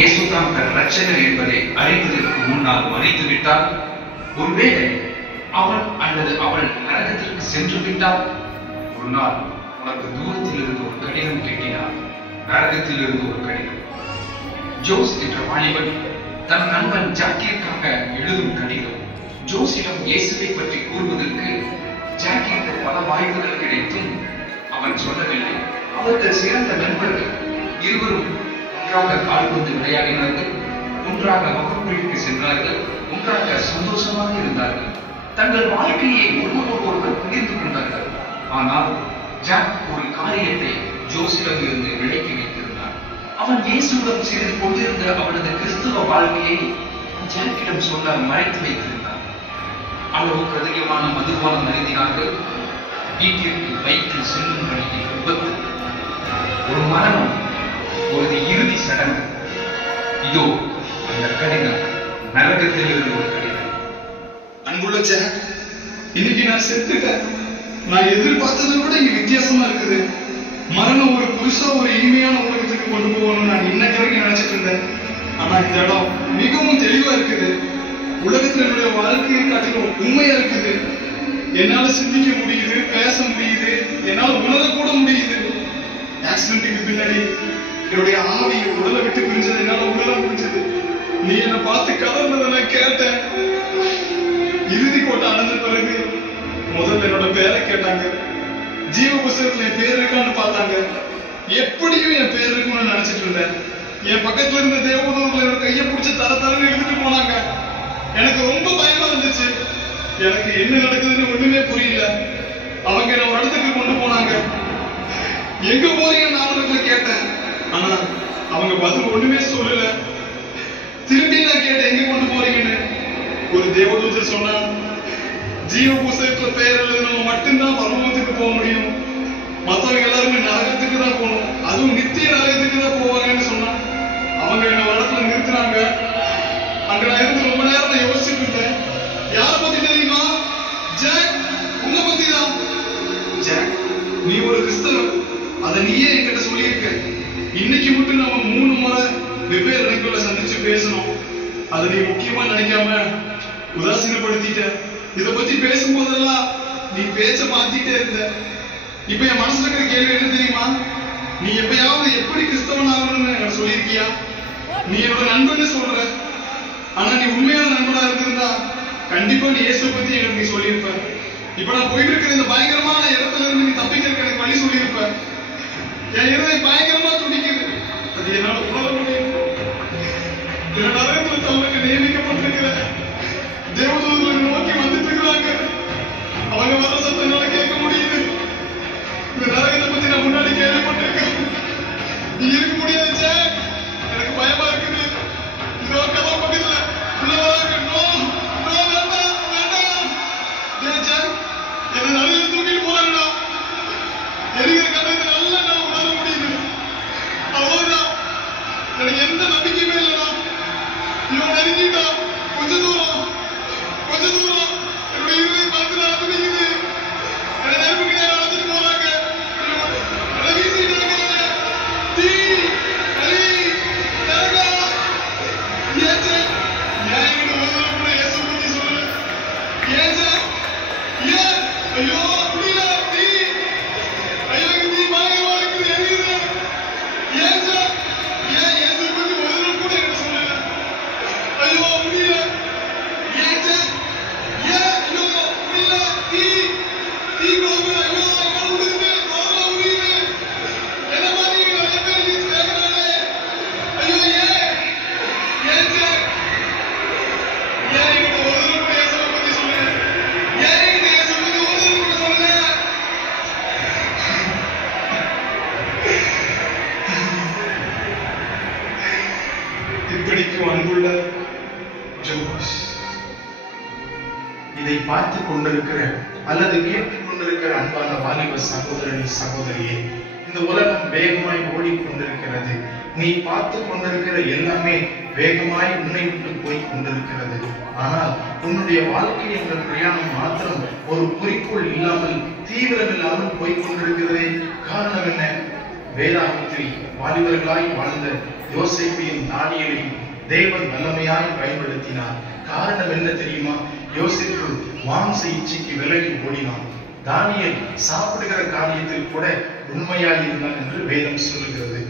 இயேசுதான் தன் ரட்சகர் என்பதை அறிவதற்கு முன்னால் மறைத்து விட்டால், ஒருவேளை அவன் அல்லது அவள் நரகத்திற்கு சென்று விட்டால், ஒரு நாள் உனக்கு தூரத்தில் இருந்து ஒரு கடிதம் கேட்டினார். நரகத்தில் இருந்து ஒரு கடிதம். ஜோஸ் என்ற வாலிபன் தன் நண்பன் ஜாக்கிற்காக எழுதும் கடிதம். ஜோஸிடம் இயேசுவை பற்றி கூறுவதற்கு ஜாக்கிற்கு பல வாய்ப்புகள் கிடைத்தும் அவன் சொல்லவில்லை. அவர்கள் சிறந்த நண்பர்கள். இருவரும் ஒன்றாக கால் கொண்டு விளையாடினார்கள், ஒன்றாக வகுப்புகளுக்கு சென்றார்கள், ஒன்றாக சந்தோஷமாக இருந்தார்கள். தங்கள் வாழ்க்கையை ஒருவர் பகிர்ந்து கொண்டார்கள். ஆனால் ஜாக் ஒரு காரியத்தை ஜோஸிடம் இருந்து விலக்கி வைத்திருந்தார். அவன் இயேசுடன் சேர்ந்து கொண்டிருந்த அவனது கிறிஸ்துவ வாழ்க்கையை ஜாக்கிடம் சொல்ல மறைத்து வைத்திருந்தான். அளவுக்கு அதிகமான மதுபானம் அருந்தினார்கள். வீட்டிற்கு பைக்கில் செல்லும் வழியில் விபத்து, ஒரு மரணம், ஒரு இறுதி சடங்கு. இதோ அந்த கடிதம், நரகத்தில் இருந்து ஒரு கடிதம். அன்புள்ள ஜாக், இன்னைக்கு நான் செத்துட்டேன். நான் எதிர்பார்த்ததை விட இங்க வித்தியாசமா இருக்குது. மரணம் ஒரு புதுசா ஒரு இனிமையான உலகத்துக்கு கொண்டு போகணும்னு நான் இன்னைக்கு வரைக்கும் நினைச்சிட்டு இருந்தேன். ஆனா இந்த இடம் மிகவும் தெளிவா இருக்குது. உலகத்துல என்னுடைய வாழ்க்கையை காட்டிலும் உண்மையா இருக்குது. என்னால சிந்திக்க முடியுது, பேச முடியுது, என்னால உணர கூட முடியுது. ஆக்சிடென்ட்டுக்கு பின்னாடி என்னுடைய ஆவி உடலை விட்டு பிரிஞ்சது என்னால உணர முடிஞ்சது. நீ என்னை பார்த்து கலந்ததை நான் கேட்டேன். இறுதி கோட்டை அடைஞ்ச பிறகு முதல்ல என்னோட பேரை கேட்டாங்க. ஜீவ புஸ்தகத்துல என் பேர் இருக்கான்னு பார்த்தாங்க. எப்படியும் என் பேர் இருக்கும்னு நினைச்சிட்டு இருந்தேன். என் பக்கத்துல இருந்த தேவதூர்ல என்னோட கையை பிடிச்சி தரன்னு எடுத்துட்டு போனாங்க. எனக்கு ரொம்ப பயமா இருந்துச்சு. எனக்கு என்ன நடக்குதுன்னு ஒண்ணுமே புரியல. அவங்க என்ன ஒரு இடத்துக்கு கொண்டு போனாங்க. எங்க போறீங்கன்னு நான் அவங்களுக்கு கேட்டேன். ஆனா அவங்க பதில் ஒண்ணுமே சொல்லல. திரும்பி நான் கேட்டேன், எங்க கொண்டு போறீங்கன்னு. ஒரு தேவதூதர் சொன்னா, ஜீவ புஸ்தகத்துல பெயர் எழுதுனவங்க மட்டும்தான் பரலோகத்துக்கு போக முடியும், மற்றவங்க எல்லாருமே நரகத்துக்கு தான் போகணும், அதுவும் நித்திய நரகத்துக்கு தான் போவாங்கன்னு சொன்னா. அவங்க என்ன இடத்துல நிறுத்தினாங்க. அங்க நான் இருந்து ரொம்ப நேரம் யோசிச்சுட்டு இருந்தேன். யார பத்தி தெரியுமா? ஜாக், உன்னை பத்தி தான். ஜாக், நீ ஒரு கிறிஸ்தவன், அதை நீயே என்கிட்ட சொல்லியிருக்க. இன்னைக்கு மட்டும் நம்ம 3 முறை வெவ்வேறு இடங்களை சந்திச்சு பேசணும். அதை நீ முக்கியமா நினைக்காம உதாசீனப்படுத்திட்ட. இதை பத்தி பேசும்போதெல்லாம் நீ பேச்ச மாத்திட்டே இருந்த. இப்ப என் மனசுல இருக்கிற கேள்வி என்ன தெரியுமா? நீ எப்பயாவது எப்படி கிறிஸ்தவன் ஆகணும்னு எனக்கு சொல்லியிருக்கியா? நீ என்னோட நண்பன்னு சொல்ற, ஆனா நீ உண்மையான நண்பனா இருந்திருந்தா கண்டிப்பா நீ இயேசுவை பத்தி எனக்கு நீ சொல்லியிருப்ப. இப்ப நான் போயிட்டு இருக்கிற இந்த பயங்கரமான இடத்துல இருந்து நீ தப்பிக்கிறதுக்கு எனக்கு வழி சொல்லியிருப்ப. என் இருதயம் பயங்கரமா துடிக்குது. அது என்னால உணர முடியும். நரகத்துல தங்களுக்கு நியமிக்கப்பட்டிருக்கிற தேவதூதர்கள் நோக்கி வந்துட்டு இருக்கிறாங்க. அவங்க வர சத்தங்களை கேட்க முடியுது. இந்த நரகத்தை பத்தி நான் முன்னாடி கேள்விப்பட்டிருக்கேன். நீ இருக்க முடியாது ஜாக், எனக்கு பயமா இருக்குது. இதோ கதவு பக்கத்துல உள்ள வராங்க. நோ நோ, வேண்டாம் வேண்டாம். ஜாக், என்ன நடுவில் தூக்கிட்டு போறாங்கடா. எரிகிற கதவை நல்லா நான் உணர முடியுது. அவ்வளவுதான், எனக்கு எந்த நம்பிக்கையுமே இல்லடா. இவன் நெருங்கிட்டா. கொஞ்ச தூரம் என்னுடைய இருவை பார்த்து நான் துணிக்குது. என்னை நெருப்புக்கு நேரம் அழைச்சிட்டு போறாங்க. என்னை வீசிட்டாங்க. தீ, அலி, நரகம். ஏன் சார், ஏன் என்கிட்ட ஒரு தடவை கூட இயேசு பத்தி சொல்லல? ஏன் சார், ஏன்? ஐயோ முடியல. தீ, ஐயோ தீ பயங்கரமா இருக்குது, எரியுது. ஏன் சார், ஏன் இயேசு பத்தி ஒரு தடவை கூட எனக்கு சொல்லல? ஐயோ முடியல. ஏன் சார், ஏன்? ஐயோ முடியல. தீ, தீ குழம்பு. ஐயோ என்ன முடியுது, ரோல முடியுது. என்ன மாதிரி நிறைய பேர் நியூஸ் கேட்கறாங்க. ஐயோ ஏன், ஏன் சார், ஏன் என்கிட்ட ஒரு தடவை கூட இயேசுவை பத்தி சொல்லுங்க? ஏன் என்கிட்ட இயேசுவை பத்தி ஒரு தடவை கூட சொல்லுங்க? இப்படிக்கும் அன்புள்ள ஜோஸ், இதை பார்த்து கொண்டிருக்கிற அல்லது கேட்டுக் கொண்டிருக்கிற அன்பான வாலிப சகோதரனே, சகோதரியே, இந்த உலகம் வேகமாய் ஓடிக்கொண்டிருக்கிறது. நீ பார்த்து கொண்டிருக்கிற எல்லாமே வேகமாய் உன்னை விட்டு போய் கொண்டிருக்கிறது. ஆனால் உன்னுடைய வாழ்க்கை என்ற பிரயாணம் மாத்திரம் ஒரு குறிக்கோள் இல்லாமல், தீவிரம் இல்லாமல் போய் கொண்டிருக்கிறதே. காரணம் என்ன? வேதாகமத்தில் வாலிபர்களாய் வாழ்ந்த யோசேப்பையும் தானியேலையும் தேவன் வல்லமையாய் பயன்படுத்தினார். காரணம் என்ன தெரியுமா? யோசேப்பு மாம்ச இச்சைக்கு விலகி ஓடினான். தானியேல் சாப்பிடுகிற காரியத்தில் கூட உண்மையாய் இருந்தான் என்று வேதம் சொல்லுகிறது.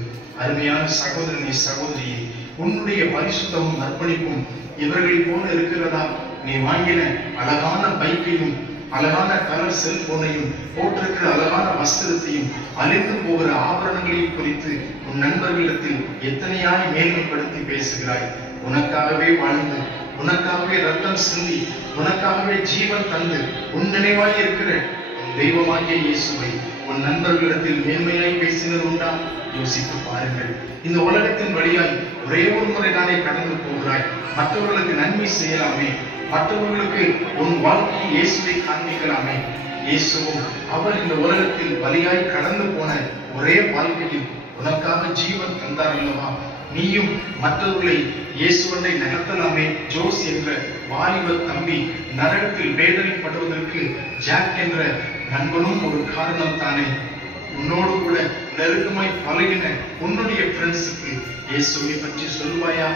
அருமையான சகோதரனே, சகோதரியே, உன்னுடைய பரிசுத்தமும் அர்ப்பணிப்பும் இவர்களை போல இருக்கிறதா? நீ வாங்கின அழகான பைக்கையும் அழகான கலர் செல்போனையும் போட்டிருக்கிற அழகான வஸ்திரத்தையும் அழிந்து போகிற ஆபரணங்களையும் குறித்து உன் நண்பர்களிடத்தில் எத்தனையாய் மேன்மைப்படுத்தி பேசுகிறாய். உனக்காகவே வாழ்ந்து, உனக்காகவே ரத்தம் சிந்தி, உனக்காகவே ஜீவன் தந்து உன் நினைவாய் இருக்கிற உன் தெய்வமாகிய இயேசுவை உன் நண்பர்களிடத்தில் மேன்மையாய் பேசினது உண்டா? யோசித்து பாருங்கள். இந்த உலகத்தின் வழியாய் ஒரே ஒரு முறை தானே கடந்து போகிறாய். மற்றவர்களுக்கு நன்மை செய்யலாமே, மற்றவர்களுக்கு உன் வாழ்க்கையை இயேசுவை காண்பிக்கலாமே. இயேசுவும் அவர் இந்த உலகத்தில் வழியாய் கடந்து போன ஒரே வாழ்க்கையில் உனக்காக ஜீவன் தந்தார் அல்லவா? நீயும் மற்றவர்களை இயேசுவனை நகர்த்தலாமே. ஜோஸ் என்ற வாலிப தம்பி நரகத்தில் வேதனைப்படுவதற்கு ஜாக் என்ற நண்பனும் ஒரு காரணம் தானே. உன்னோடு கூட நெருக்கமாய் பழகின உன்னுடைய ஃப்ரெண்ட்ஸுக்கு இயேசுவை பற்றி சொல்லுவாயா?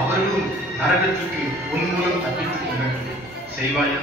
அவர்களும் நரகத்துக்கு உன் மூலம் தப்பித்துக் கொள்ள செய்வாயா?